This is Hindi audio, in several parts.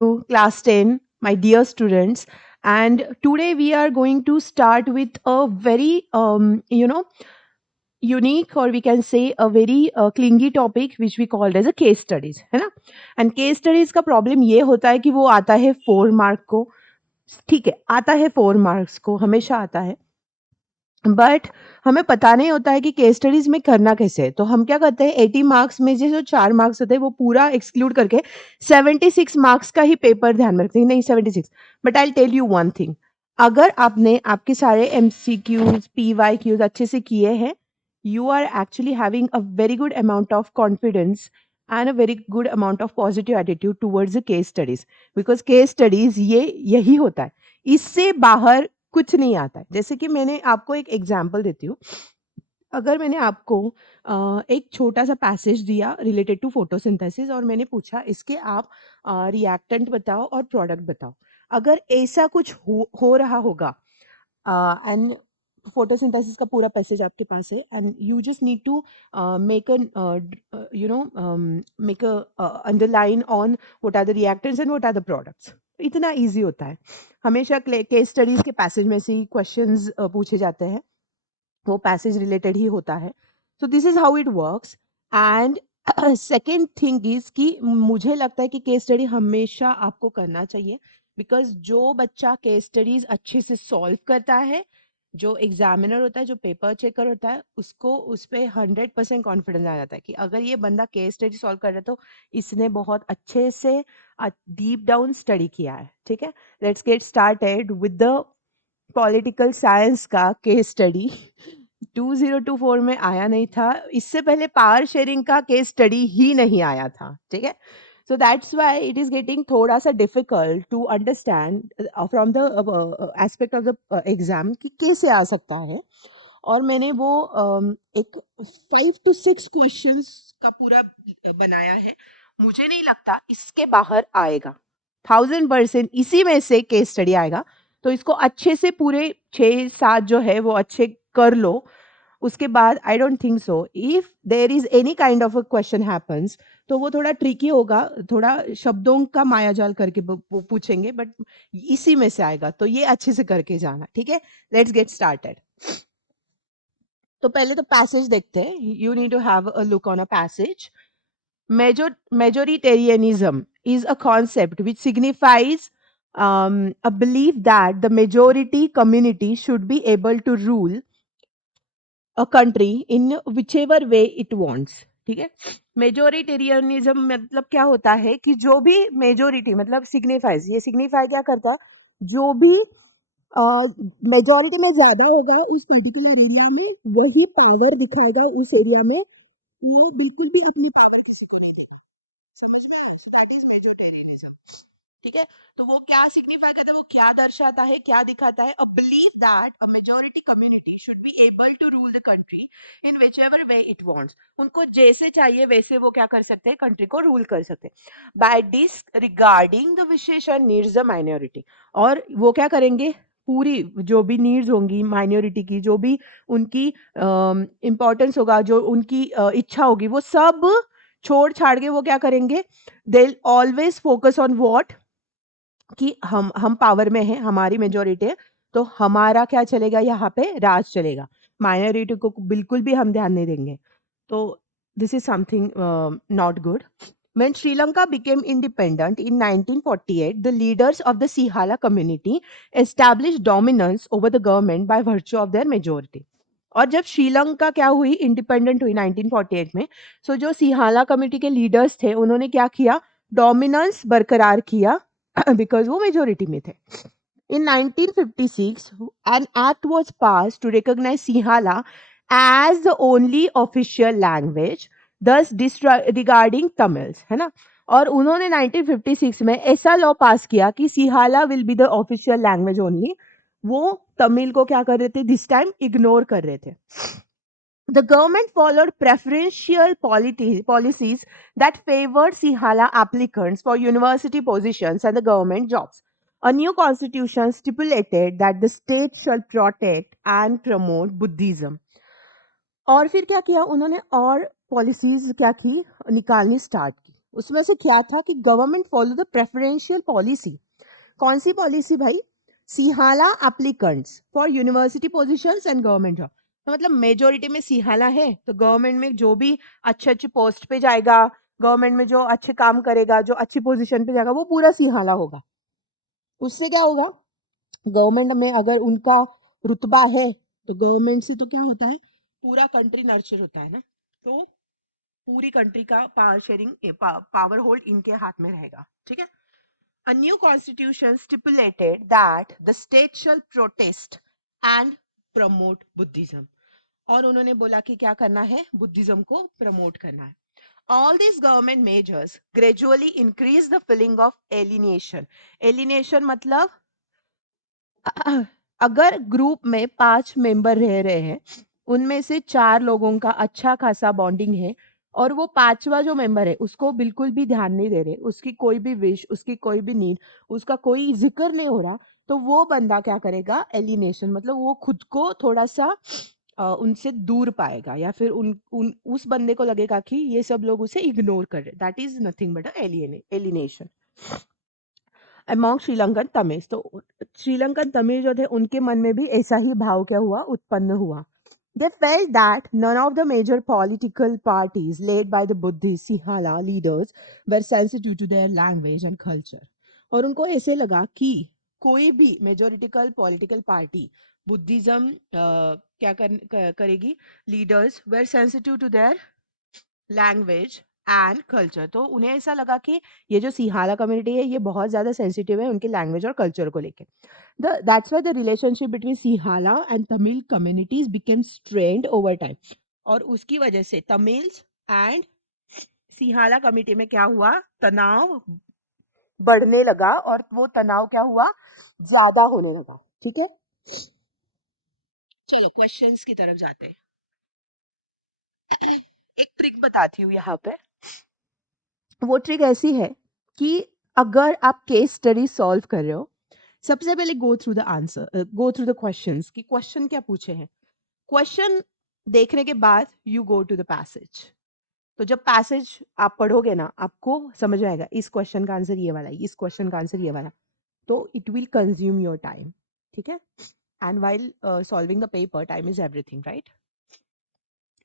to class 10, my dear students. And today we are going to start with a very, unique, or we can say a very clingy topic which we called as a case studies, है ना? And case studies का problem ये होता है कि वो आता है 4 मार्क को. ठीक है, आता है 4 मार्क्स को, हमेशा आता है. बट हमें पता नहीं होता है कि केस स्टडीज में करना कैसे है. तो हम क्या करते हैं, 80 मार्क्स में जो 4 मार्क्स होते हैं वो पूरा एक्सक्लूड करके 76 मार्क्स का ही पेपर ध्यान में रखते हैं. नहीं, 76. But I tell you one thing. अगर आपने आपके सारे MCQs PYQs अच्छे से किए हैं, you are actually having a very good amount of confidence and a very good amount of positive attitude towards the case studies, because case studies ये यही होता है. इससे बाहर कुछ नहीं आता है. जैसे कि मैंने आपको एक एग्जांपल देती हूँ. अगर मैंने आपको एक छोटा-सा पैसेज दिया रिलेटेड टू फोटोसिंथेसिस और मैंने पूछा इसके आप रिएक्टेंट बताओ और प्रोडक्ट बताओ. अगर ऐसा कुछ हो रहा होगा, एंड फोटोसिंथेसिस का पूरा पैसेज आपके पास है and you just need to make a make a underline on what are the reactants and what are the products. इतना ईजी होता है. हमेशा केस स्टडीज के पैसेज में से ही क्वेश्चंस पूछे जाते हैं. वो पैसेज रिलेटेड ही होता है. So this is how it works. And second thing is कि मुझे लगता है कि केस स्टडी हमेशा आपको करना चाहिए, बिकॉज जो बच्चा केस स्टडीज अच्छे से सॉल्व करता है, जो एग्जामिनर होता है, जो पेपर चेकर होता है, उसको उस पर 100% कॉन्फिडेंस आ जाता है कि अगर ये बंदा केस स्टडी सॉल्व कर रहा है तो इसने बहुत अच्छे से डीप डाउन स्टडी किया है. ठीक है, let's get started with the political science का केस स्टडी. 2024 में आया नहीं था. इससे पहले पावर शेयरिंग का केस स्टडी ही नहीं आया था. ठीक है, so that's why it is getting थोड़ा सा difficult to understand from the aspect of the exam कि कैसे आ सकता है. और मैंने वो एक 5 to 6 क्वेश्चंस का पूरा बनाया है. मुझे नहीं लगता इसके बाहर आएगा. 1000% इसी में से केस स्टडी आएगा. तो इसको अच्छे से पूरे 6-7 जो है वो अच्छे कर लो. उसके बाद I don't think so if there is any kind of a question happens, तो वो थोड़ा ट्रिकी होगा, थोड़ा शब्दों का मायाजाल करके वो पूछेंगे, बट इसी में से आएगा. तो ये अच्छे से करके जाना. ठीक है, लेट्स गेट स्टार्टेड. तो पहले तो पैसेज देखते हैं. You need to have a look on a passage. Majoritarianism is a concept which signifies a belief that the majority community should be able to rule a country in whichever way it wants. ठीक है, मेजोरिटेरियनिज्म मतलब क्या होता है कि जो भी मेजोरिटी मतलब सिग्निफाइज, ये सिग्निफाई क्या करता है, जो भी मेजोरिटी में ज्यादा होगा उस पर्टिकुलर एरिया में वही पावर दिखाएगा उस एरिया में. वो बिल्कुल भी अपनी पावर किसी को नहीं देगा. समझ में आया? So that is majoritarianism. ठीक है, तो वो क्या सिग्निफाई करता है, वो क्या दर्शाता है, क्या दिखाता है? A believe that a majority community should be able to rule the country in which ever way it wants. उनको जैसे चाहिए वैसे वो क्या कर सकते हैं, कंट्री को रूल कर सकते हैं. बाय दिस रिगार्डिंग द विशेषण नीड्स द माइनॉरिटी. और वो क्या करेंगे, पूरी जो भी नीड्स होंगी माइनॉरिटी की, जो भी उनकी इंपॉर्टेंस होगा, जो उनकी इच्छा होगी, वो सब छोड़ छाड़ के वो क्या करेंगे, they always focus on what, कि हम पावर में हैं, हमारी मेजॉरिटी है, तो हमारा क्या चलेगा, यहाँ पे राज चलेगा. माइनॉरिटी को बिल्कुल भी हम ध्यान नहीं देंगे. तो this is something not good. When Sri Lanka became independent in 1948, the leaders of the Sihala community established dominance over the government by virtue of their majority. और जब श्रीलंका क्या हुई, इंडिपेंडेंट हुई 1948 में, सो जो सिहाला कम्युनिटी के लीडर्स थे उन्होंने क्या किया, डोमिनेंस बरकरार किया बिकॉज वो मेजोरिटी में थे. In 1956, an act was passed to recognize Sinhala as the only official language, thus disregarding Tamils, है ना. और उन्होंने 1956 में ऐसा लॉ पास किया कि Sinhala will be the official language only. वो तमिल को क्या कर रहे थे, दिस टाइम इग्नोर कर रहे थे. The government followed preferential policies that favored Sinhala applicants for university positions and the government jobs. A new constitution stipulated that the state shall protect and promote Buddhism. और फिर क्या किया उन्होंने, और पॉलिसीज क्या की, निकालनी स्टार्ट की. उसमें से क्या था कि government follow the preferential policy. कौन सी पॉलिसी भाई? Sinhala applicants for university positions and government job. तो मतलब मेजोरिटी में सिहाला है तो गवर्नमेंट में जो भी अच्छे अच्छे पोस्ट पे जाएगा, गवर्नमेंट में जो अच्छे काम करेगा, जो अच्छी पोजीशन पे जाएगा, वो पूरा सिहाला होगा। उससे क्या होगा? गवर्नमेंट में अगर उनका रुतबा है तो गवर्नमेंट से तो क्या होता है, पूरा कंट्री नर्चर होता है ना। तो पूरी कंट्री का पावर शेयरिंग, पावर होल्ड इनके हाथ में रहेगा। ठीक है। A new constitution stipulated that the state shall protest and promote Buddhism. और उन्होंने बोला कि क्या करना है, बुद्धिज्म को प्रमोट करना है। All these government measures gradually increase the feeling of alienation. Alienation मतलब अगर ग्रुप में 5 मेंबर रह रहे हैं, उनमें से 4 लोगों का अच्छा खासा बॉन्डिंग है और वो 5वां जो मेंबर है उसको बिल्कुल भी ध्यान नहीं दे रहे, उसकी कोई भी विश, उसकी कोई भी नीड, उसका कोई जिक्र नहीं हो रहा, तो वो बंदा क्या करेगा? एलिनेशन मतलब वो खुद को थोड़ा सा उनसे दूर पाएगा या फिर उन उस बंदे को लगेगा कि ये सब लोग उसे इग्नोर कर रहे। That is nothing but alienation among Sri Lankan Tamil. तो श्रीलंकन तमिल जो थे उनके मन में भी ऐसा ही भाव क्या हुआ, उत्पन्न हुआ। They felt that none of the major political parties led by the Buddhist Sihala leaders were sensitive to their language and culture. और उनको ऐसे लगा कि कोई भी मेजोरिटिकल पॉलिटिकल पार्टी बुद्धिज्म क्या करेगी, leaders were sensitive to their language and culture. तो उन्हें ऐसा लगा कि ये जो सिहाला कम्युनिटी है ये बहुत ज़्यादा सेंसिटिव है उनके लैंग्वेज और कल्चर को लेके। That's why the relationship between Sinhala and Tamil communities became strained over time. और उसकी वजह से तमिल्स एंड सिहाला कम्युनिटी में क्या हुआ, तनाव बढ़ने लगा और वो तनाव क्या हुआ, ज्यादा होने लगा। ठीक है, चलो क्वेश्चंस की तरफ जाते हैं। एक ट्रिक बताती हूँ यहाँ पे। वो ट्रिक ऐसी है कि अगर आप केस स्टडी सॉल्व कर रहे हो, सबसे पहले go through the answer, go through the questions कि क्वेश्चन क्या पूछे हैं। क्वेश्चन देखने के बाद you go to the passage. तो जब पैसेज आप पढ़ोगे ना, आपको समझ आएगा इस क्वेश्चन का आंसर ये वाला है, इस क्वेश्चन का आंसर ये वाला, तो it will consume your time. ठीक है, and while solving the paper time is everything, right?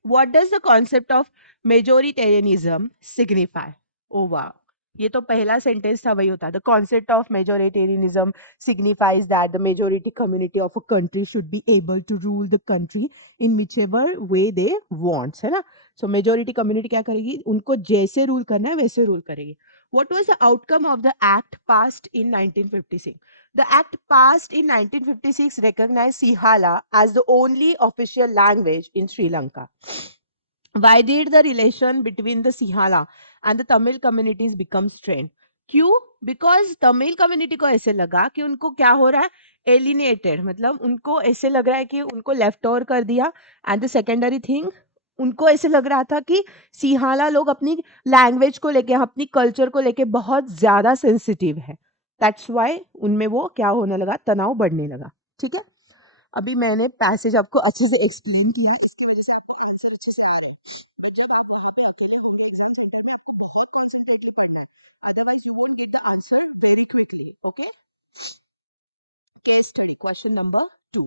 What does the concept of majoritarianism signify? Oh wow. ये तो पहला सेंटेंस था, वही होता। The concept of majoritarianism signifies that the majority community of a country should be able to rule the country in whichever way they want, है ना? So majority community क्या करेगी? उनको जैसे रूल करना है वैसे रूल करेगी। What was the outcome of the act passed in 1956? The act passed in 1956 recognized Sinhala as the only official language in Sri Lanka. Why did the relation between the Sinhala and the Tamil communities become strained? क्यों? बिकॉज तमिल कम्युनिटी को ऐसे लगा कि उनको क्या हो रहा है, एलिनेटेड, मतलब उनको ऐसे लग रहा है कि उनको लेफ्ट ओवर कर दिया। एंड द सेकेंडरी थिंग, उनको ऐसे लग रहा था कि सिहाला लोग अपनी लैंग्वेज को लेके, अपनी कल्चर को लेके बहुत ज्यादा सेंसिटिव है। दैट्स वाई उनमें वो क्या होने लगा, तनाव बढ़ने लगा। ठीक है, अभी मैंने पैसेज आपको अच्छे से एक्सप्लेन किया है, इसकी वजह से आपको आंसर अच्छे से आ रहा है। बट जब आप वहां पे अकेले होंगे एग्जाम सेंटर में, आपको बहुत कंसंट्रेटली पढ़ना है, otherwise you won't get the answer very quickly. Okay, case study question number 2.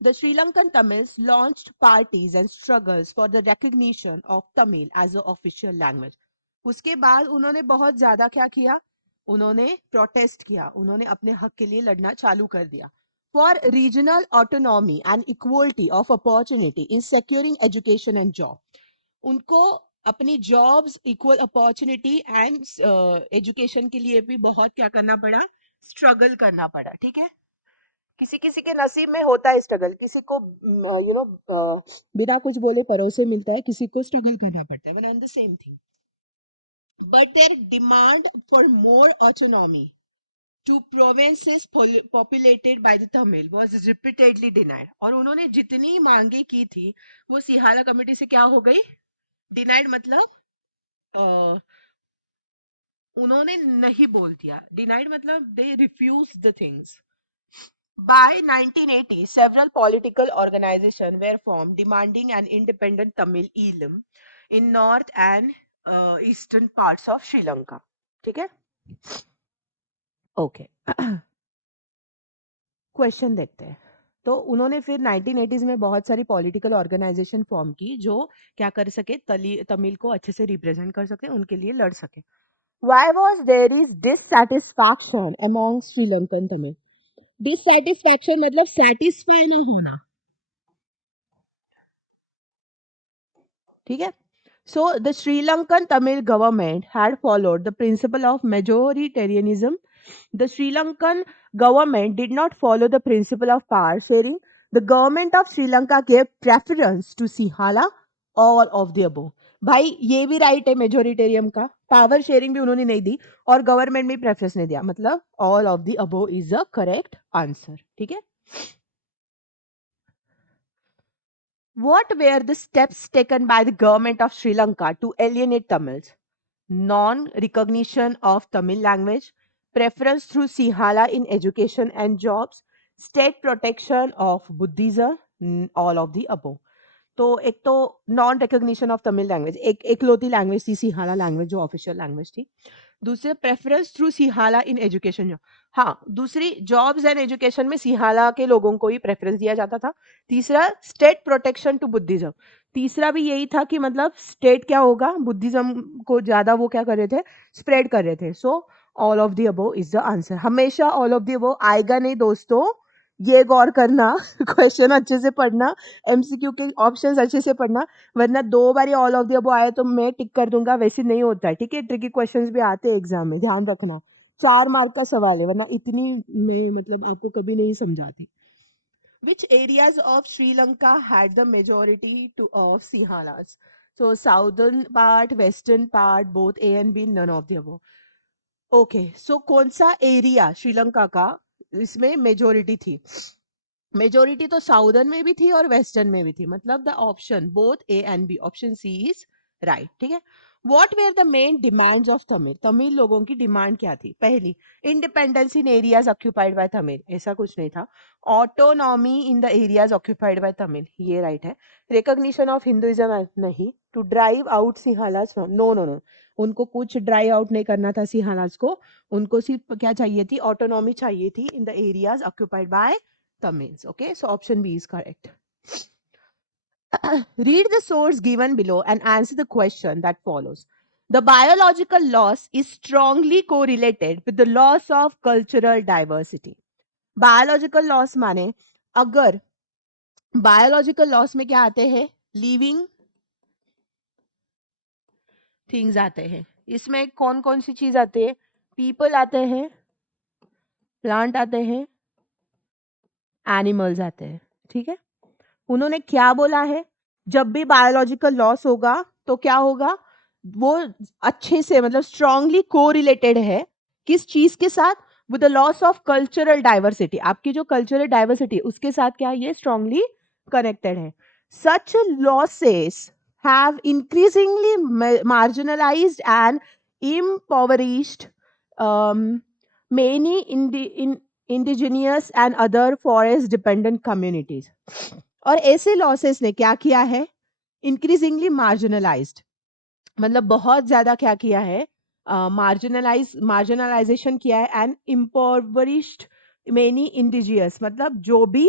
The Sri Lankan Tamils launched parties and struggles for the recognition of Tamil as an official language. उसके बाद उन्होंने बहुत ज्यादा क्या किया, उन्होंने प्रोटेस्ट किया, उन्होंने अपने हक के लिए लड़ना चालू कर दिया। For regional autonomy and equality of opportunity in securing education and job. उनको अपनी jobs, equal opportunity and education के लिए भी बहुत क्या करना पड़ा, स्ट्रगल करना पड़ा। ठीक है, किसी किसी के नसीब में होता है स्ट्रगल, किसी को बिना कुछ बोले परोसे मिलता है, किसी को स्ट्रगल करना पड़ता है, but on the same thing. But their demand for more autonomy to provinces populated by the Tamil was repeatedly denied. और उन्होंने जितनी मांगे की थी वो सिहाला कमेटी से क्या हो गई, डिनाइड मतलब उन्होंने नहीं बोल दिया। डिनाइड मतलब they refuse the things. By 1980, several political organizations were formed demanding an independent Tamil Eelam in North and eastern parts of Sri Lanka. ठीक है, ओके. क्वेश्चन देखते हैं. तो उन्होंने फिर 1980s में बहुत सारी पॉलिटिकल ऑर्गेनाइजेशन फॉर्म की जो क्या कर सके, तमिल को अच्छे से रिप्रेजेंट कर सके, उनके लिए लड़ सके. Why was there is dissatisfaction among Sri Lankan Tamil? Dissatisfaction मतलब satisfy ना होना. ठीक है. So the Sri Lankan Tamil government had followed the principle of majoritarianism. The Sri Lankan government did not follow the principle of power sharing. The government of Sri Lanka gave preference to Sinhala, all of the above. भाई ये भी राइट है मेजोरिटेरियम का, पावर शेयरिंग भी उन्होंने नहीं दी और गवर्नमेंट में प्रेफरेंस नहीं दिया, मतलब all of the above is the correct answer. ठीक है. What were the steps taken by the government of Sri Lanka to alienate Tamils? Non-recognition of Tamil language, preference through Sinhala in education and jobs, state protection of Buddhism, all of the above. तो एक तो non recognition of Tamil language, एक एकलौती लैंग्वेज थी सिहाला लैंग्वेज जो ऑफिशियल लैंग्वेज थी. दूसरे preference through Sihala in education. हाँ, दूसरी जॉब्स एंड एजुकेशन में सिहाला के लोगों को ही प्रेफरेंस दिया जाता था. तीसरा स्टेट प्रोटेक्शन टू बुद्धिज्म. तीसरा भी यही था कि मतलब स्टेट क्या होगा, बुद्धिज्म को ज्यादा वो क्या कर रहे थे, स्प्रेड कर रहे थे. So all of the above is the answer. हमेशा ऑल ऑफ द अबव आएगा नहीं दोस्तों, ये गौर करना. क्वेश्चन अच्छे से पढ़ना, एमसीक्यू के ऑप्शंस अच्छे से पढ़ना, वरना दो बारी ऑल ऑफ द अबव आए तो मैं टिक कर दूंगा, वैसे नहीं होता है. ठीक है, ट्रिकी क्वेश्चंस भी आते हैं एग्जाम में, ध्यान रखना. 4 मार्क का सवाल है, वरना इतनी मैं मतलब आपको कभी नहीं समझाती. Which areas of Sri Lanka had the majority of Sinhalas? So southern part, western part, both A and B, none of the above. Okay, so कौन सा एरिया श्रीलंका का इसमें मेजोरिटी थी? मेजोरिटी तो साउदर्न में भी थी और वेस्टर्न में भी थी, मतलब the option both A and B, option C is right. ठीक है. What were the main demands of Tamil? Tamil लोगों की डिमांड क्या थी? पहली, independence in areas occupied by Tamil, ऐसा कुछ नहीं था. Autonomy in the areas occupied by Tamil, ये राइट है. रिकॉग्निशन ऑफ हिंदुइज्म, नहीं. To drive out Sinhalas from, no no no, उनको कुछ ड्राइव आउट नहीं करना था सिंहालास को. उनको सिर्फ क्या चाहिए थी, ऑटोनॉमी चाहिए थी इन the areas occupied bye Tamils. Okay, so option B is correct. Read the source given below and answer the question that follows. The biological loss is strongly correlated with the loss of cultural diversity. Biological loss माने अगर biological loss में क्या आते हैं, living things आते हैं. इसमें कौन कौन सी चीज आते हैं? People आते हैं, plant आते हैं, animals आते हैं. ठीक है. उन्होंने क्या बोला है, जब भी बायोलॉजिकल लॉस होगा तो क्या होगा, वो अच्छे से मतलब स्ट्रांगली कोरिलेटेड है किस चीज के साथ, with the loss of cultural diversity. आपकी जो कल्चरल डाइवर्सिटी उसके साथ क्या है, ये स्ट्रांगली कनेक्टेड है. Such losses have increasingly marginalised and impoverished many indigenous and other forest dependent communities. और ऐसे लॉसेस ने क्या किया है, इंक्रीजिंगली मार्जिनलाइज्ड, मतलब बहुत ज्यादा क्या किया है, मार्जिनलाइजेशन किया है. एंड इम्पोवरिश्ड मेनी इंडिजियस, मतलब जो भी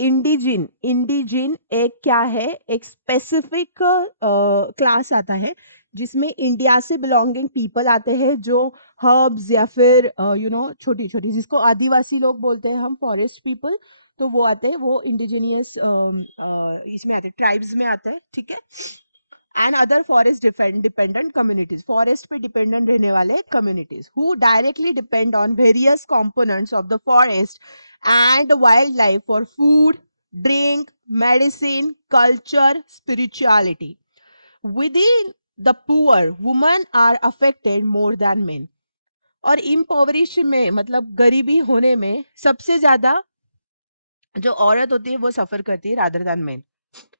इंडिजिन, इंडिजिन एक क्या है, एक स्पेसिफिक क्लास आता है जिसमें इंडिया से बिलोंगिंग पीपल आते हैं, जो हर्ब्स या फिर छोटी छोटी, जिसको आदिवासी लोग बोलते हैं हम, फॉरेस्ट पीपल, तो वो आते हैं, वो इंडिजिनियस इसमें आते हैं, ट्राइब्स में आते हैं. ठीक है. And other forest dependent communities, forest पे डिपेंडेंट रहने वाले communities, who directly depend on various components of the forest and wildlife for food, drink, medicine, culture, spirituality. Within the poor, women are affected more than men. और impoverished में मतलब गरीबी होने में सबसे ज्यादा जो औरत होती है वो सफर करती है rather than men.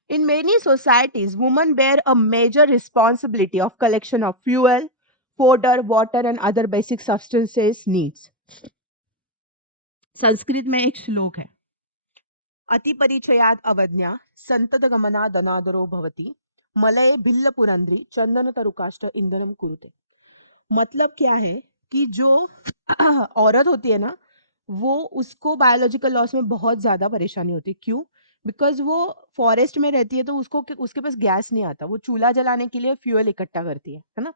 In many societies, women bear a major responsibility of collection of fuel, fodder, water and other basic substances needs. Sanskrit में एक श्लोक है, अति परिचयाद अवज्ञा संतत गमना दनादरो भवति, मलय भिल्ल पुरंद्री चंदन तरुकाष्ट इंधनम कुरुते। मतलब क्या है कि जो औरत होती है ना, वो उसको बायोलॉजिकल लॉस में बहुत ज्यादा परेशानी होती है। क्यों? बिकॉज वो फॉरेस्ट में रहती है, तो उसके पास गैस नहीं आता, वो चूल्हा जलाने के लिए फ्यूल इकट्ठा करती है ना,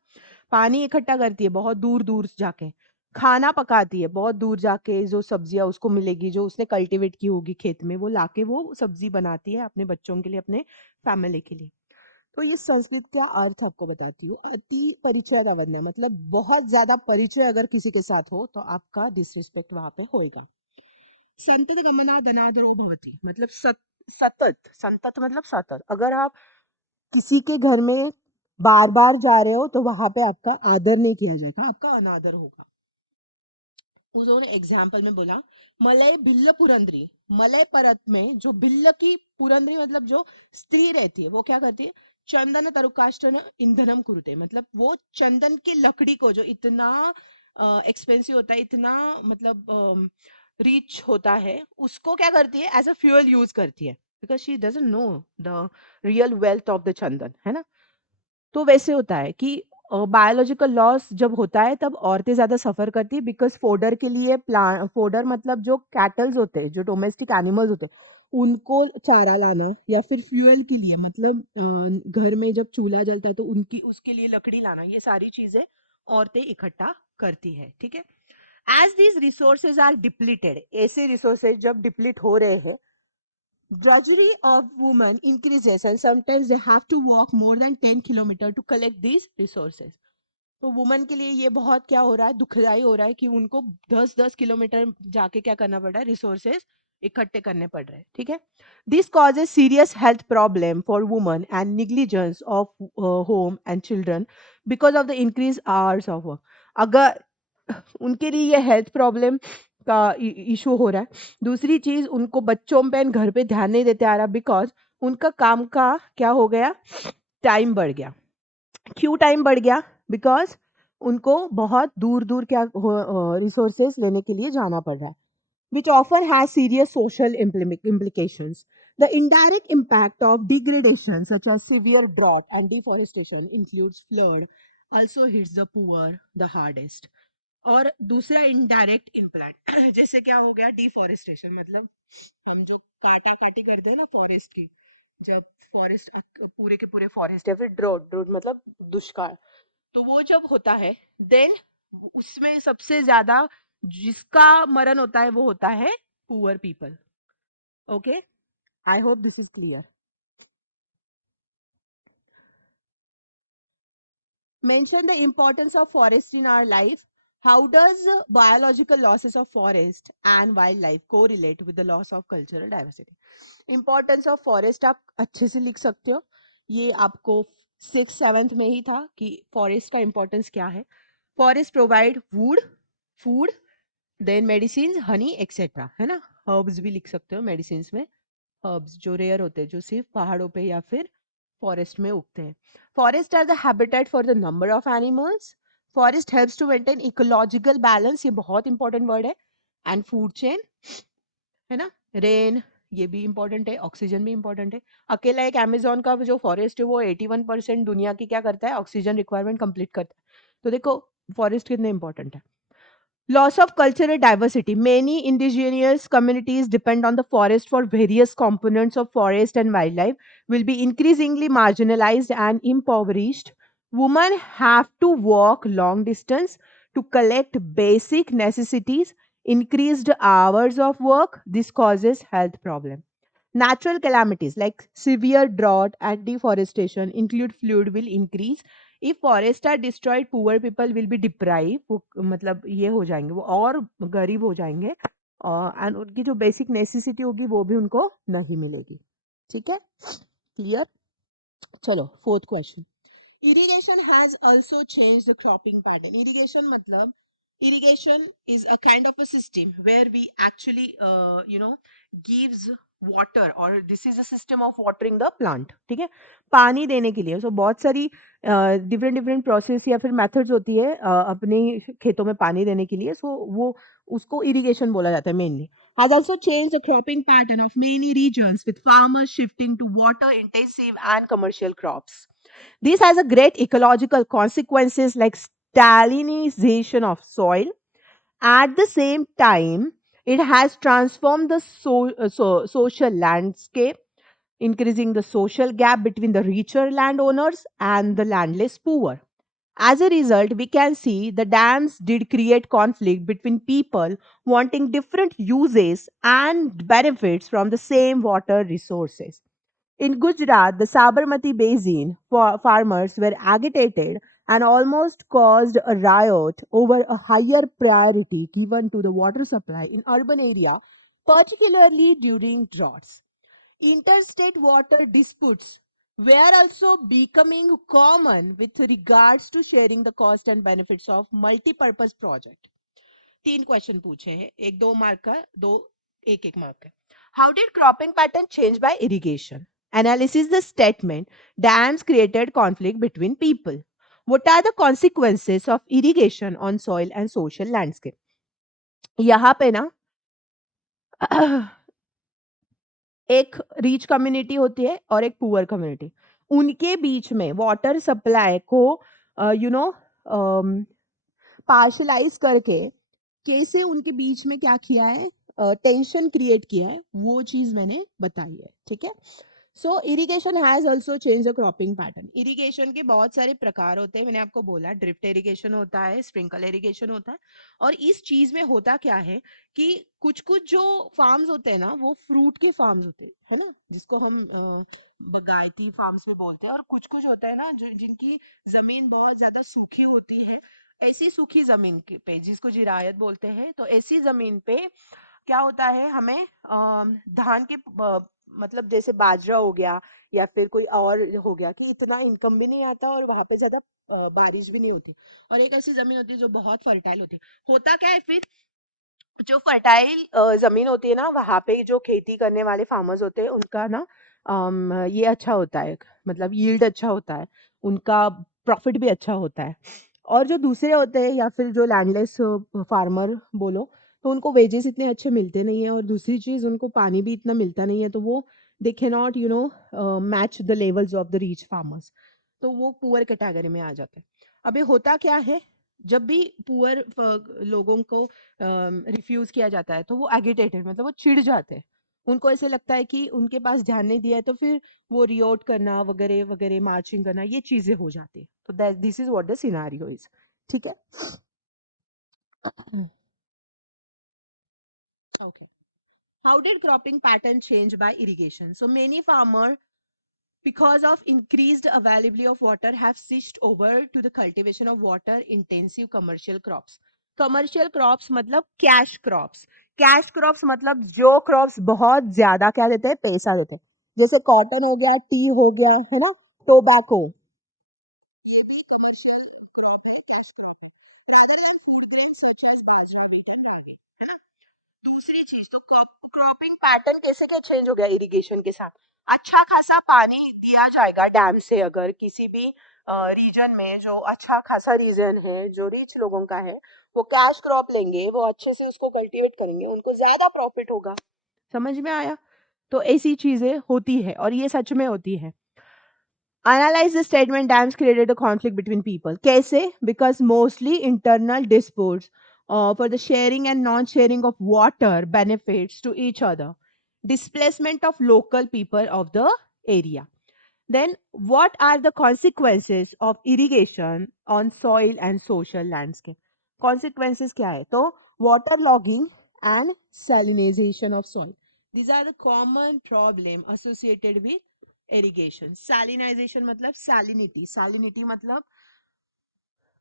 पानी इकट्ठा करती है बहुत दूर दूर जाके, खाना पकाती है बहुत दूर जाके, जो सब्जियां उसको मिलेगी जो उसने कल्टीवेट की होगी खेत में, वो लाके वो सब्जी बनाती है अपने बच्चों के लिए, अपने फैमिली के लिए। तो ये संस्कृत का अर्थ आपको बताती हूँ। अति परिचय अवज्ञा मतलब बहुत ज्यादा परिचय अगर किसी के साथ हो तो आपका डिसरिस्पेक्ट वहां पे होएगा। संतत गमना धनादरो भवति मतलब सतत, संतत मतलब सतत, अगर आप किसी के घर में बार बार जा रहे हो तो वहां पे आपका आदर नहीं किया जाएगा, आपका अनादर होगा। उन्होंने एग्जाम्पल में बोला मलय भिल्ल पुरंदरी, मलय परत में जो भिल्ल की पुरंदरी मतलब जो स्त्री रहती है वो क्या करती है, चंदन तरुकाष्टन ईंधनम कुरुते मतलब वो चंदन के लकड़ी को जो इतना एक्सपेंसिव होता है, इतना मतलब रिच होता है, उसको क्या करती है एज अ फ्यूल यूज करती है, because she doesn't know the real wealth of the chandan, है ना। तो वैसे होता है कि बायोलॉजिकल लॉस जब होता है तब औरतें ज्यादा सफर करती है, बिकॉज फोडर के लिए प्लांट, फोडर मतलब जो कैटल्स होते हैं, जो डोमेस्टिक एनिमल्स होते हैं, उनको चारा लाना या फिर फ्यूल के लिए मतलब घर में जब चूल्हा जलता है तो उनकी उसके लिए लकड़ी लाना, ये सारी चीजें औरतें इकट्ठा करती है, ठीक है। As these resources are depleted, ऐसे रिसोर्सेज जब डिप्लीट हो रहे हैं, drudgery of women increases and sometimes they have to walk more than 10 kilometers to collect these resources. तो वुमन के लिए ये बहुत क्या हो रहा है, दुखदाई हो रहा है कि उनको 10-10 किलोमीटर जाके क्या करना पड़ रहा है, रिसोर्सेज इकट्ठे करने पड़ रहे हैं, ठीक है। This causes serious health problem for woman and negligence of home and children because of the increase hours of work. अगर उनके लिए ये हेल्थ प्रॉब्लम का इशू हो रहा है, दूसरी चीज उनको बच्चों पे घर पे ध्यान नहीं देते आ रहा, बिकॉज उनका काम का क्या हो गया, टाइम बढ़ गया। क्यों टाइम बढ़ गया? बिकॉज उनको बहुत दूर दूर क्या रिसोर्सेस लेने के लिए जाना पड़ रहा है, which often has serious social implications. The indirect impact of degradation, such as severe drought and deforestation, includes flood, also hits the poor the hardest. और दूसरा इनडायरेक्ट इम्प्लांट जैसे क्या हो गया, डिफोरेस्टेशन मतलब हम जो काटा काटी करते हैं ना फॉरेस्ट की, जब फॉरेस्ट पूरे के पूरे फॉरेस्ट या फिर ड्रोट ड्रोट मतलब दुष्काल, तो वो जब होता है देन उसमें सबसे ज्यादा जिसका मरण होता है वो होता है poor people. Okay, I hope this is clear. Mention the importance of forest in our life. How does biological losses of forest and wildlife correlate with the loss of cultural diversity? Importance of forest आप अच्छे से लिख सकते हो, ये आपको 6th 7th में ही था कि फॉरेस्ट का इंपॉर्टेंस क्या है। Forest provide wood, food, then medicine, honey etcetera, है ना। हर्ब्स भी लिख सकते हो मेडिसिन में, हर्ब्स जो रेयर होते हैं, जो सिर्फ पहाड़ों पे या फिर फॉरेस्ट में उगते हैं। Forest are the habitat for the number of animals. Forest helps to maintain ecological balance, ये बहुत इंपॉर्टेंट वर्ड है, एंड फूड चेन, है ना। रेन, ये भी इंपॉर्टेंट है, ऑक्सीजन भी इंपॉर्टेंट है। अकेला एक अमेजोन का जो फॉरेस्ट है वो 81% दुनिया की क्या करता है, ऑक्सीजन रिक्वायरमेंट कंप्लीट करता है। तो देखो फॉरेस्ट कितने इंपॉर्टेंट है। Loss of cultural diversity. Many indigenous communities depend on the forest for various components of forest and wildlife will be increasingly marginalized and impoverished. Women have to walk long distance to collect basic necessities, increased hours of work. This causes health problems. Natural calamities like severe drought and deforestation include flood will increase. If forests are destroyed, poor people will be deprived. वो मतलब ये हो जाएंगे, वो और गरीब हो जाएंगे, और एंड उनकी जो बेसिक नेसेसिटी होगी वो भी उनको नहीं मिलेगी। ठीक है, क्लियर। चलो fourth question. Irrigation has also changed the cropping pattern. Irrigation matlab, irrigation is a kind of a system where we actually, gives water, or this is a system of watering the plant. ठीक है, पानी देने के लिए। सो बहुत सारी डिफरेंट डिफरेंट प्रोसेस या फिर मेथड्स होती है अपने खेतों में पानी देने के लिए। सो वो उसको irrigation बोला जाता है mainly. Has also changed the cropping pattern of many regions with farmers shifting to water intensive and commercial crops. This has a great ecological consequences like salinization of soil. At the same time, it has transformed the social landscape, increasing the social gap between the richer landowners and the landless poor. As a result, we can see the dams did create conflict between people wanting different uses and benefits from the same water resources. In Gujarat, the Sabarmati Basin farmers were agitated and almost caused a riot over a higher priority given to the water supply in urban area, particularly during droughts. Interstate water disputes were also becoming common with regards to sharing the cost and benefits of multi-purpose project. तीन क्वेश्चन पूछे हैं, एक 2 मार्क का, दो एक मार्क का. How did cropping pattern change by irrigation? Analysis the statement dams created conflict between people. What are the consequences of irrigation on soil and social landscape? यहाँ पे ना एक रिच कम्युनिटी होती है और एक पुअर कम्युनिटी. उनके बीच में वाटर सप्लाई को यू नो पार्शलाइज करके कैसे उनके बीच में क्या किया है, टेंशन क्रिएट किया है, वो चीज मैंने बताई है. ठीक है. So irrigation has also change the cropping pattern. Irrigation के बहुत सारे प्रकार होते हैं. मैंने आपको बोला ड्रिफ्ट इरिगेशन होता है, स्प्रिंकल इरिगेशन होता है. और इस चीज में होता क्या है कि कुछ कुछ जो फार्म्स होते हैं ना, वो फ्रूट के फार्म्स होते हैं, है ना, जिसको हम बागायती फार्म्स में बोलते हैं. और कुछ कुछ होता है ना जो जिनकी जमीन बहुत ज्यादा सूखी होती है. ऐसी सूखी जमीन पे, जिसको जिरायत बोलते हैं, तो ऐसी जमीन पे क्या होता है, हमें धान के मतलब जैसे बाजरा हो गया या फिर कोई और हो गया कि इतना इनकम भी नहीं आता और वहां पे ज्यादा बारिश भी नहीं होती. और एक ऐसी जमीन होती है जो बहुत फर्टाइल होती है. होता क्या है फिर, जो फर्टाइल जमीन होती है ना, वहां पे जो खेती करने वाले फार्मर्स होते हैं उनका ना ये अच्छा होता है, मतलब यील्ड अच्छा होता है, उनका प्रॉफिट भी अच्छा होता है. और जो दूसरे होते हैं या फिर जो लैंडलेस फार्मर बोलो, तो उनको वेजेस इतने अच्छे मिलते नहीं है, और दूसरी चीज उनको पानी भी इतना मिलता नहीं है, तो वो they can not match the levels of the reach farmers. तो वो पुअर कैटेगरी में आ जाते हैं. अभी होता क्या है, जब भी पुअर लोगों को रिफ्यूज किया जाता है तो वो एगिटेटेड, मतलब वो चिढ़ जाते हैं. उनको ऐसे लगता है कि उनके पास ध्यान नहीं दिया है, तो फिर वो रियोट करना वगैरह वगैरह, मार्चिंग करना, ये चीजें हो जाती है. तो this is what the scenario is. ठीक है. Okay. How did cropping pattern change by irrigation? So many farmers, because of increased availability of water, have switched over to the cultivation of water intensive commercial crops. Commercial crops मतलब कैश क्रॉप्स. कैश क्रॉप्स मतलब जो क्रॉप्स बहुत ज्यादा क्या देते हैं, पैसा देते हैं. जैसे कॉटन हो गया, टी हो गया, है ना, टोबैको. दूसरी चीज तो क्रॉपिंग पैटर्न कैसे क्या चेंज हो गया इरिगेशन के साथ. अच्छा खासा पानी दिया जाएगा डैम से, अगर किसी भी रीजन में जो अच्छा खासा रीजन है, जो रिच लोगों का है, वो कैश क्रॉप लेंगे, वो अच्छे से उसको कल्टीवेट करेंगे, उनको ज्यादा प्रॉफिट होगा. समझ में आया. तो ऐसी चीजें होती है और ये सच में होती है. Analyze the statement dams created a conflict between people. Kaise? Because mostly internal disputes for the sharing and non-sharing of water benefits to each other. Displacement of local people of the area. Then, what are the consequences of irrigation on soil and social landscape? Consequences क्या है? तो water logging and salinization of soil. These are the common problem associated with irrigation. Salinization मतलब salinity मतलब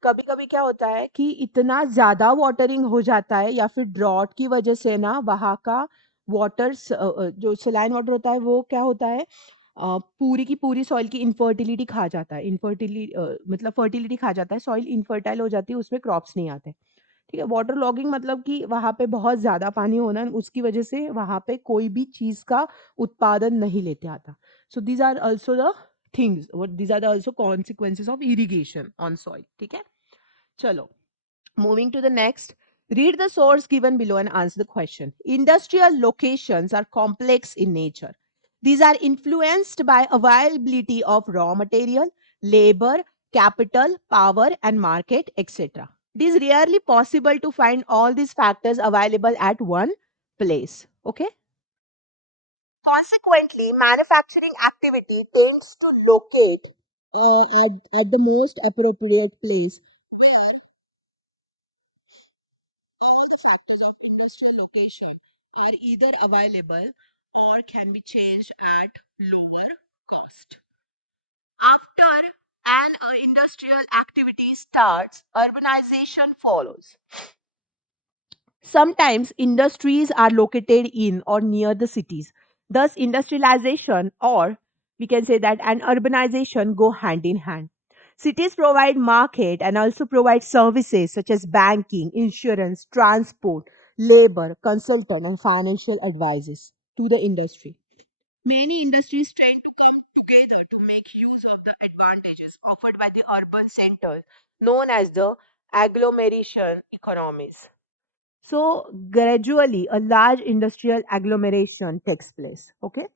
कभी कभी क्या होता है कि इतना ज्यादा वाटरिंग हो जाता है या फिर ड्रॉट की वजह से ना वहाँ का वाटर, जो सलाइन वाटर होता है, वो क्या होता है, पूरी की पूरी सॉइल की इनफर्टिलिटी खा जाता है. इनफर्टिलिटी मतलब फर्टिलिटी खा जाता है, सॉइल इनफर्टाइल हो जाती है, उसमें क्रॉप्स नहीं आते. ठीक है. वाटर लॉगिंग मतलब कि वहाँ पे बहुत ज्यादा पानी होना, उसकी वजह से वहाँ पे कोई भी चीज का उत्पादन नहीं लेते आता. So these are also the things, these are also consequences of irrigation on soil. ठीक है. चलो, moving to the next. Read the source given below and answer the question. Industrial locations are complex in nature. These are influenced by availability of raw material, labor, capital, power, and market, etc. It is rarely possible to find all these factors available at one place. Okay? Consequently, manufacturing activity tends to locate at the most appropriate place. Factors of industrial location are either available or can be changed at lower cost. After an industrial activity starts, urbanization follows. Sometimes industries are located in or near the cities. Thus, industrialization, or we can say that, and urbanization go hand in hand. Cities provide market and also provide services such as banking, insurance, transport, labor, consultant, and financial advices to the industry. Many industries tend to come together to make use of the advantages offered by the urban centers known as the agglomeration economies. So gradually a large industrial agglomeration takes place. Okay.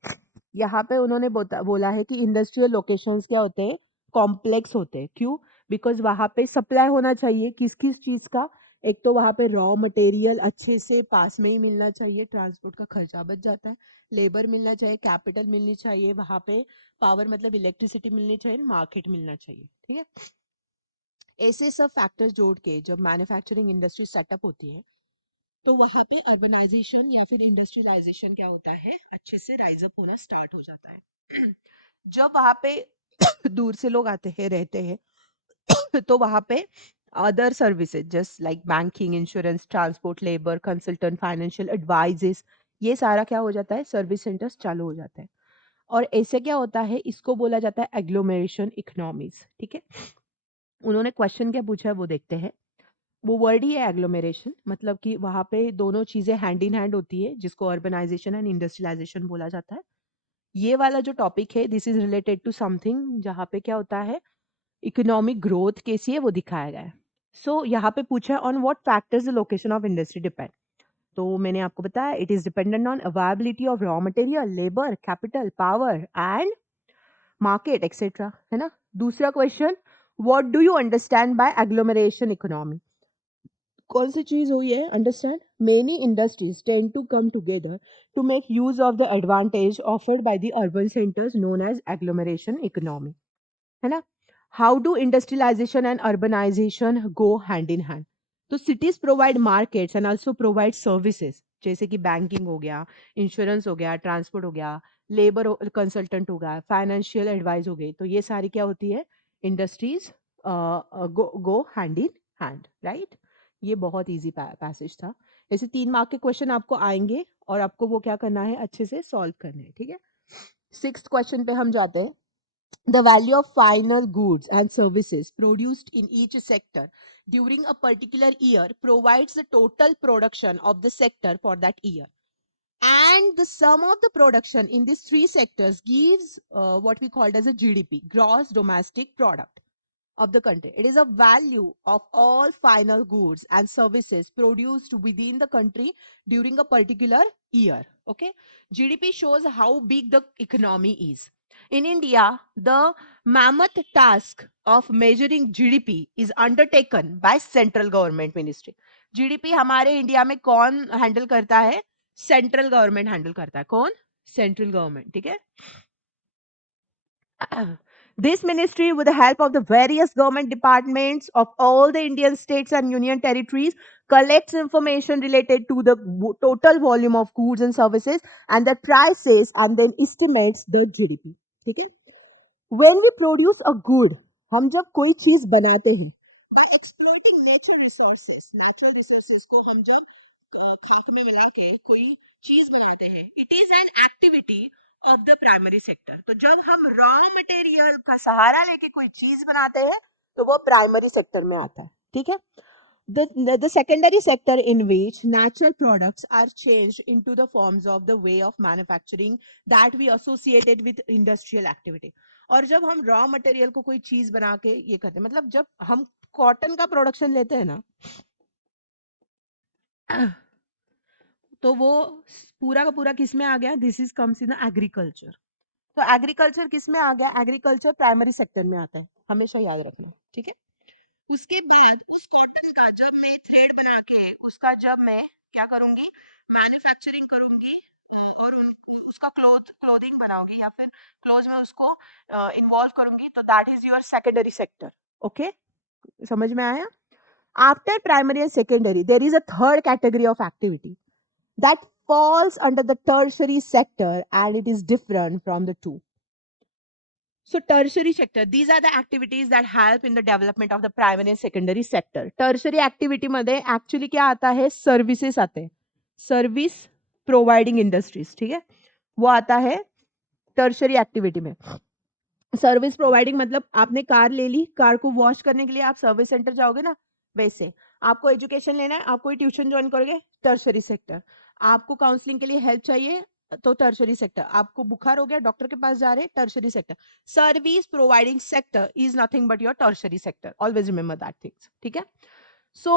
यहाँ पे उन्होंने बोला है कि इंडस्ट्रियल लोकेशंस क्या होते हैं, कॉम्प्लेक्स होते हैं. क्यों? बिकॉज वहाँ पे सप्लाई होना चाहिए किस किस चीज़ का. एक तो वहाँ पे रॉ मटेरियल अच्छे से पास में ही मिलना चाहिए, ट्रांसपोर्ट का खर्चा बच जाता है. लेबर मिलना चाहिए, कैपिटल मिलनी चाहिए वहाँ पे, पावर मतलब इलेक्ट्रिसिटी मिलनी चाहिए, मार्केट मिलना चाहिए. ठीक है. ऐसे सब फैक्टर्स जोड़ के जब मैन्युफैक्चरिंग इंडस्ट्री सेटअप होती है तो वहाँ पे अर्बनाइजेशन या फिर इंडस्ट्रियलाइजेशन क्या होता है, अच्छे से राइज अप होना स्टार्ट हो जाता है. जब वहाँ पे दूर से लोग आते हैं रहते हैं तो वहाँ पे other services just like banking, insurance, transport, labour, consultant, financial advises, ये सारा क्या हो जाता है, सर्विस सेंटर्स चालू हो जाता है. और ऐसे क्या होता है, इसको बोला जाता है एग्लोमेरेशन इकोनॉमीज. ठीक है. उन्होंने क्वेश्चन क्या पूछा है वो देखते हैं. वो वर्ड ही है एग्लोमेरेशन, मतलब कि वहाँ पे दोनों चीज़ें हैंड इन हैंड होती है जिसको अर्बनाइजेशन एंड इंडस्ट्रियलाइजेशन बोला जाता है. ये वाला जो टॉपिक है this is related to something जहाँ पे क्या होता है, इकोनॉमिक ग्रोथ कैसी है वो दिखाया गया है. सो यहाँ पे पूछा है on what factors the location of industry depend. तो मैंने आपको बताया it is dependent on availability of raw material, labour, capital, power and market etcetera. है ना. दूसरा question, what do you understand by agglomeration economy. कौन सी चीज हुई है understand. Many industries tend to come together to make use of the advantage offered by the urban centres known as agglomeration economy. है ना. How do industrialisation and urbanisation go hand in hand. तो cities provide markets and also provide services जैसे कि बैंकिंग हो गया, इंश्योरेंस हो गया, ट्रांसपोर्ट हो गया, लेबर कंसल्टेंट हो गया, फाइनेंशियल एडवाइस हो गई. तो ये सारी क्या होती है, industries go hand in hand. Right. ये बहुत इजी पैसेज था. ऐसे 3 मार्क के क्वेश्चन आपको आएंगे और आपको वो क्या करना है, अच्छे से सॉल्व करने हैं. ठीक है. 6th क्वेश्चन पे हम जाते हैं. The value of final goods and services produced in each sector during a particular year provides the total production of the sector for that year. And the sum of the production in these 3 sectors gives what we called as a GDP, gross domestic product of the country. It is a value of all final goods and services produced within the country during a particular year. Okay. GDP shows how big the economy is. In India, the mammoth task of measuring GDP is undertaken by central government ministry. GDP हमारे इंडिया में कौन हैंडल करता है, सेंट्रल गवर्नमेंट हैंडल करता है. कौन? Central government. ठीक है. This ministry, with the help of the various government departments of all the Indian states and union territories, collects information related to the total volume of goods and services and their prices and then estimates the GDP. ठीक है. When we produce a good, हम जब कोई चीज बनाते हैं, by exploiting natural resources को हम जब खाक में मिला के कोई चीज बनाते हैं, it is an activity of the primary sector. तो जब हम रॉ मटेरियल का सहारा लेके कोई चीज बनाते हैं तो वो प्राइमरी सेक्टर में आता है. ठीक है. The secondary sector in which natural products are changed into the forms of the way of manufacturing that we associated with industrial activity. और जब हम रॉ मटेरियल को कोई चीज बना के ये करते हैं, मतलब जब हम कॉटन का प्रोडक्शन लेते हैं ना, तो वो पूरा का पूरा किस में आ गया? This is comes in agriculture. तो एग्रीकल्चर किस में आ गया? एग्रीकल्चर प्राइमरी सेक्टर में आता है, हमेशा याद रखना, ठीक है। उसके बाद उस कॉटन का जब मैं थ्रेड बना के उसका जब मैं क्या करूंगी, मैन्युफैक्चरिंग करूंगी और उसका क्लोथिंग बनाऊंगी या फिर क्लोथ में उसको इन्वॉल्व करूंगी, तो that is your secondary sector. Okay, समझ में आया? After primary and secondary there is a third category of activity that falls under the tertiary sector and it is different from the two. So tertiary sector, these are the activities that help in the development of the primary and secondary sector. Tertiary activity मध्ये actually क्या आता है? Services आते हैं, service providing industries, ठीक है, वो आता है tertiary activity में। सर्विस प्रोवाइडिंग मतलब आपने कार ले ली, कार को वॉश करने के लिए आप सर्विस सेंटर जाओगे ना, वैसे आपको एजुकेशन लेना है, आप कोई ट्यूशन ज्वाइन करोगे, टर्शरी सेक्टर। आपको काउंसलिंग के लिए हेल्प चाहिए तो टर्शरी सेक्टर। आपको बुखार हो गया, डॉक्टर के पास जा रहे, tertiary sector. Service providing sector is nothing but your tertiary sector, always remember that things, ठीक है। So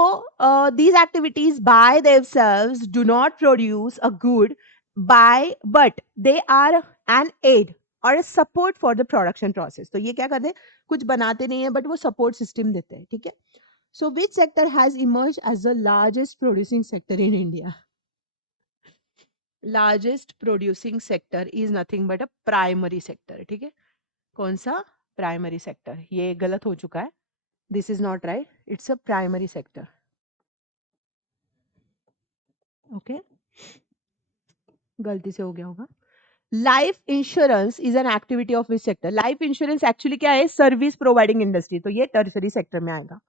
these activities by themselves do not produce a good but they are an aid और support for the production process. तो ये क्या करते हैं? कुछ बनाते नहीं है बट वो सपोर्ट सिस्टम देते हैं, ठीक है। So which sector has emerge as the largest producing sector in India? Largest producing sector is nothing but a primary sector, ठीक है। कौन सा? Primary sector. ये गलत हो चुका है, this is not right, it's a primary sector. Okay, गलती से हो गया होगा। Life insurance is an activity of which sector? Life insurance actually क्या है? सर्विस प्रोवाइडिंग इंडस्ट्री, तो ये टर्शरी सेक्टर में आएगा।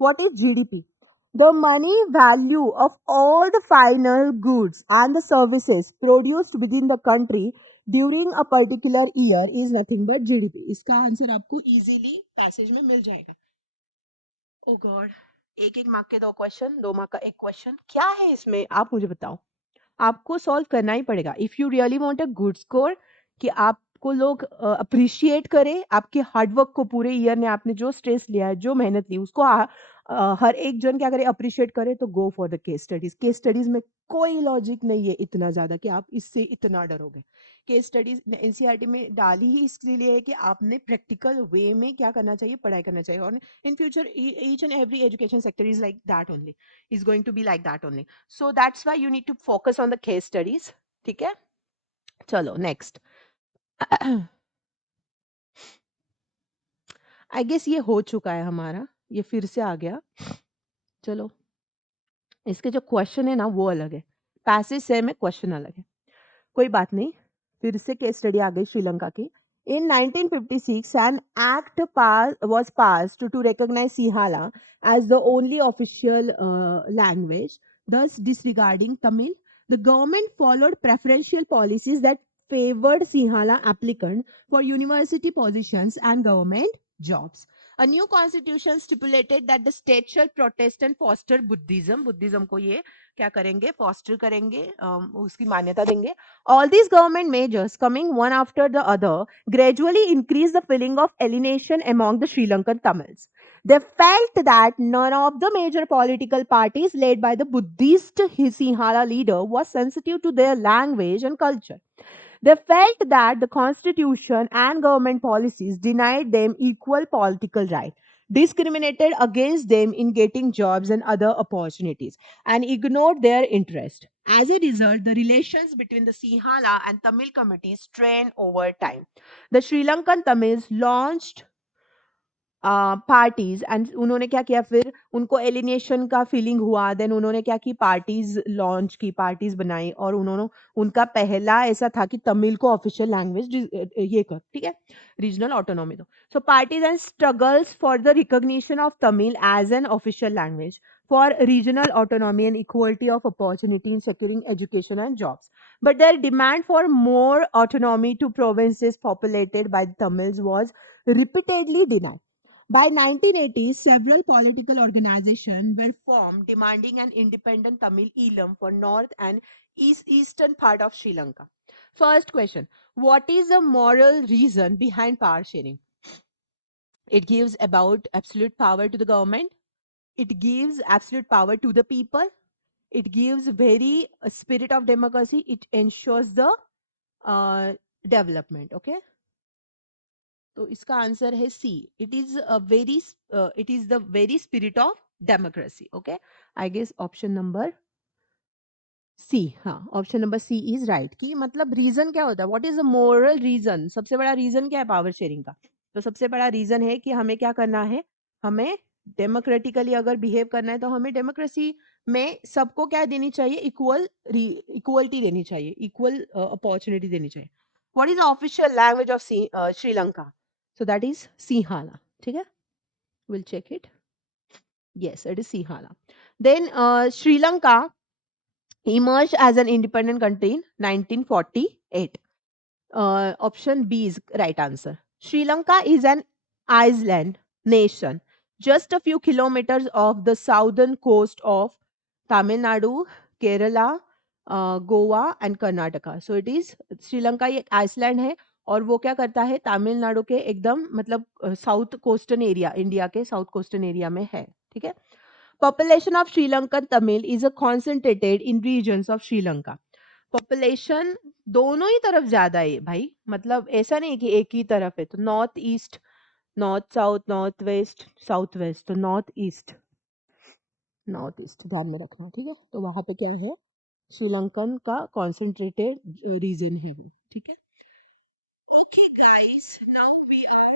What is GDP? The money value of all the final goods and the services produced with in the country during a particular year is nothing but GDP. इसका आंसर आपको इजीली पैसेज में मिल जाएगा। ओ गॉड, एक एक मार्क के 2 क्वेश्चन, 2 मार्क का एक क्वेश्चन, क्या है इसमें आप मुझे बताओ। आपको सॉल्व करना ही पड़ेगा if you really want a good score, कि आपको लोग अप्रिशिएट करें आपके हार्डवर्क को। पूरे ईयर में आपने जो स्ट्रेस लिया है, जो मेहनत ली, उसको हर एक जन क्या करे? अप्रिशिएट करे। तो go for the case studies. Case studies में कोई लॉजिक नहीं है इतना ज्यादा कि आप इससे इतना डरोगे। केस स्टडीज एनसीईआरटी में डाली ही इसलिए है कि आपने प्रैक्टिकल वे में क्या करना चाहिए? पढ़ाई करना चाहिए। और in future each and every education sector is like that only, is going to be like that only. So that's why you need to focus on the case studies. ठीक है, चलो नेक्स्ट। आई गेस ये हो चुका है हमारा, ये फिर से आ गया। चलो, इसके जो क्वेश्चन है ना वो अलग है, पैसेज से में क्वेश्चन अलग है, कोई बात नहीं। फिर से केस स्टडी आ गई श्रीलंका की। In 1956, an act was passed to recognize Sinhala as the only official language, thus disregarding Tamil. The government followed preferential policies that favored Sinhala applicants for university positions and government jobs. A new constitution stipulated that the state shall protest and foster Buddhism. Buddhism को ये क्या करेंगे? Foster करेंगे, उसकी मान्यता देंगे। All these government measures, coming one after the other, gradually increased the feeling of alienation among the Sri Lankan Tamils. They felt that none of the major political parties led by the Buddhist Sinhala leader was sensitive to their language and culture. They felt that the constitution and government policies denied them equal political rights, discriminated against them in getting jobs and other opportunities, and ignored their interest. As a result, the relations between the Sinhala and Tamil communities strained over time. The Sri Lankan Tamils launched parties and उन्होंने क्या किया? फिर उनको एलिनेशन का फीलिंग हुआ, देन उन्होंने क्या की? पार्टीज लॉन्च की, पार्टीज बनाई, और उन्होंने उनका पहला ऐसा था कि तमिल को ऑफिशियल लैंग्वेज ये कर, ठीक है, रीजनल ऑटोनॉमी दो। So parties and struggles for the recognition of Tamil as an official language, for regional autonomy and equality of opportunity in securing education and jobs. But their demand for more autonomy to provinces populated by the Tamils was repeatedly denied. By 1980s, several political organizations were formed demanding an independent Tamil Elam for north and eastern part of Sri Lanka. First question, what is the moral reason behind power sharing? It gives about absolute power to the government. It gives absolute power to the people. it gives very spirit of democracy, it ensures the development. Okay, तो इसका आंसर है C, it is a very it is the very spirit of democracy. Okay, I guess option number C. हाँ, option number C is right. कि मतलब रीजन क्या होता है, what is the moral reason, सबसे बड़ा रीजन क्या है पावर शेयरिंग का? तो सबसे बड़ा रीजन है कि हमें क्या करना है, हमें डेमोक्रेटिकली अगर बिहेव करना है तो हमें डेमोक्रेसी में सबको क्या देनी चाहिए, इक्वलिटी देनी चाहिए, इक्वल अपॉर्चुनिटी देनी चाहिए. What is the official language of Sri Lanka? So that is Sinhala. ठीक है, will check it. Yes, it is Sinhala. Then Sri Lanka emerged as an independent country in 1948. Option B is right answer. Sri Lanka is an island nation just a few kilometers off the southern coast of Tamil Nadu, Kerala, Goa and Karnataka. So it is Sri Lanka एक आइसलैंड है और वो क्या करता है, तमिलनाडु के एकदम मतलब साउथ कोस्टर्न एरिया, इंडिया के साउथ कोस्टर्न एरिया में है. ठीक है. Population of Sri Lankan Tamil is a concentrated in regions of Sri Lanka. Population दोनों ही तरफ ज्यादा है भाई, मतलब ऐसा नहीं कि एक ही तरफ है. तो north east, north south, north west, south west, तो नॉर्थ ईस्ट, नॉर्थ ईस्ट ध्यान में रखना. ठीक है, तो वहां पे क्या है, श्रीलंकन का कॉन्सेंट्रेटेड रीजन है वो. ठीक है. Okay guys, now we are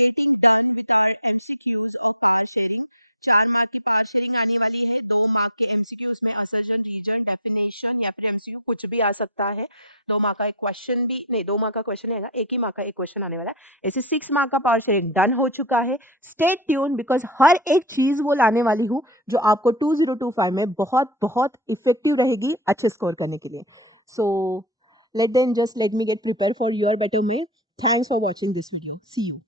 getting done with our MCQs on power sharing. 4 mark की पावर शेयरिंग आने वाली है. 2 मार्क के MCQs में असर्शन, रीजन, डेफिनेशन या फिर MCQ कुछ भी आ सकता है. 2 मार्क का एक क्वेश्चन भी नहीं, 2 मार्क का क्वेश्चन रहेगा, 1 ही मार्क का एक क्वेश्चन आने वाला है. ऐसे 6 मार्क का पावर शेयरिंग डन हो चुका है. स्टे ट्यून, बिकॉज हर एक चीज वो लाने वाली हूँ जो आपको 2025 में बहुत बहुत इफेक्टिव रहेगी अच्छे स्कोर करने के लिए. सो let me get prepared for your better May. Thanks for watching this video. See you.